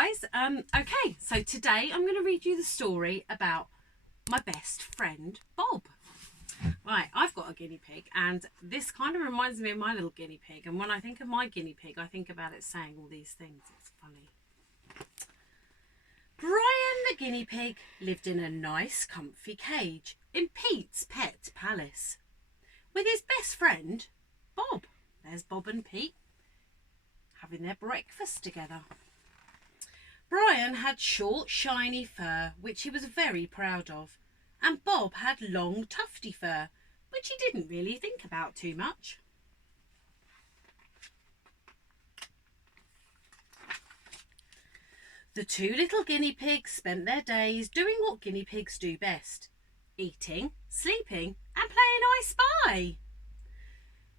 guys. Okay, so today I'm going to read you the story about my best friend Bob. Right, I've got a guinea pig, and this kind of reminds me of my little guinea pig. And when I think of my guinea pig, I think about it saying all these things. It's funny. Brian the guinea pig lived in a nice, comfy cage in Pete's pet palace with his best friend Bob. There's Bob and Pete having their breakfast together. Brian had short, shiny fur, which he was very proud of, and Bob had long, tufty fur, which he didn't really think about too much. The two little guinea pigs spent their days doing what guinea pigs do best: eating, sleeping, and playing I Spy.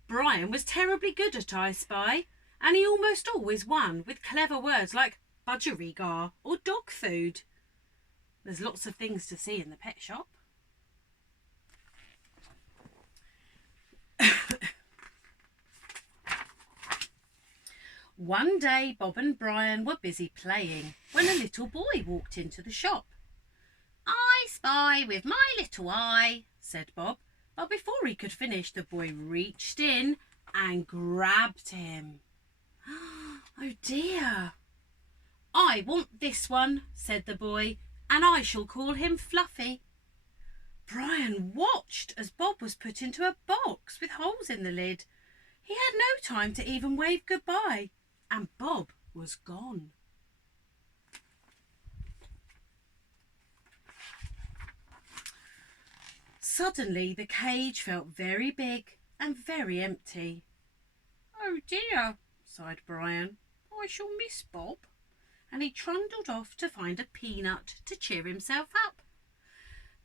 Brian was terribly good at I Spy, and he almost always won with clever words like budgerigar or dog food. There's lots of things to see in the pet shop. One day Bob and Brian were busy playing when a little boy walked into the shop. "I spy with my little eye," said Bob, but before he could finish, the boy reached in and grabbed him. "Oh dear." "I want this one," said the boy, "and I shall call him Fluffy." Brian watched as Bob was put into a box with holes in the lid. He had no time to even wave goodbye, and Bob was gone. Suddenly the cage felt very big and very empty. "Oh dear," sighed Brian, "I shall miss Bob." And he trundled off to find a peanut to cheer himself up.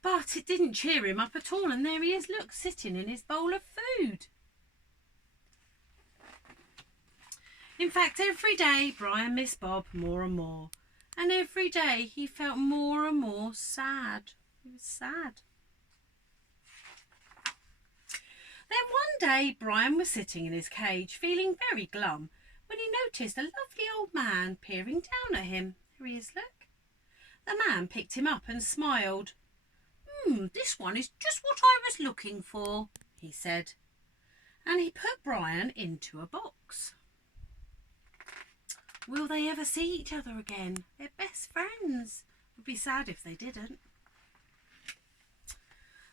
But it didn't cheer him up at all, and there he is, look, sitting in his bowl of food. In fact, every day Brian missed Bob more and more, and every day he felt more and more sad. He was sad. Then one day Brian was sitting in his cage feeling very glum when he noticed a lovely old man peering down at him. Here he is, look. The man picked him up and smiled. This one is just what I was looking for," he said. And he put Brian into a box. Will they ever see each other again? They're best friends. It would be sad if they didn't.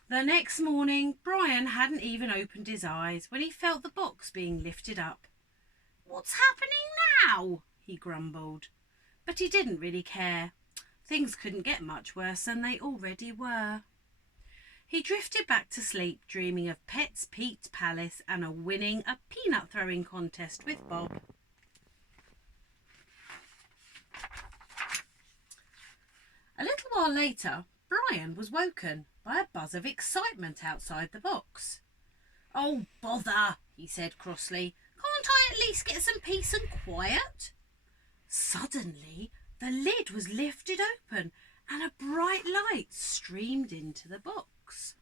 The next morning, Brian hadn't even opened his eyes when he felt the box being lifted up. "What's happening now?" he grumbled. But he didn't really care. Things couldn't get much worse than they already were. He drifted back to sleep, dreaming of Pete's palace and of winning a peanut throwing contest with Bob. A little while later, Brian was woken by a buzz of excitement outside the box. "Oh, bother," he said crossly. "Can't I at least get some peace and quiet?" Suddenly, the lid was lifted open and a bright light streamed into the box.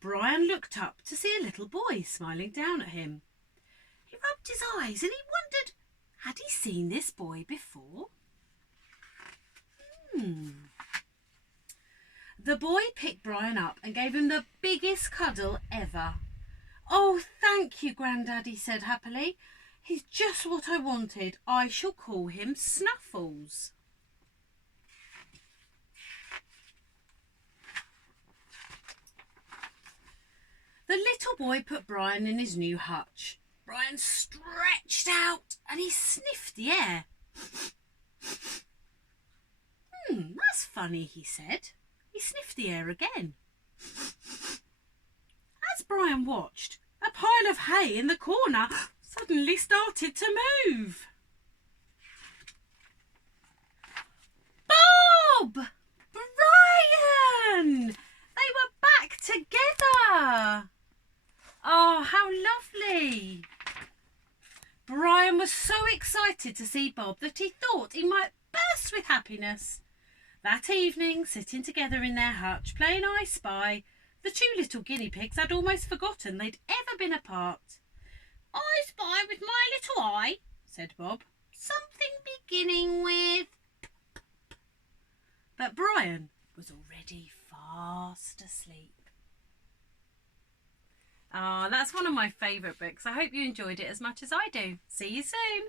Brian looked up to see a little boy smiling down at him. He rubbed his eyes and he wondered, had he seen this boy before? The boy picked Brian up and gave him the biggest cuddle ever. "Oh, thank you, Grandad," he said happily. "He's just what I wanted. I shall call him Snuffles." The little boy put Brian in his new hutch. Brian stretched out and he sniffed the air. That's funny," he said. He sniffed the air again. As Brian watched, a pile of hay in the corner suddenly started to move. "Bob! Brian! They were back together!" Oh, how lovely! Brian was so excited to see Bob that he thought he might burst with happiness. That evening, sitting together in their hutch, playing I Spy, the two little guinea pigs had almost forgotten they'd ever been apart. "I spy with my little eye," said Bob, "something beginning with But Brian was already fast asleep. That's one of my favourite books. I hope you enjoyed it as much as I do. See you soon.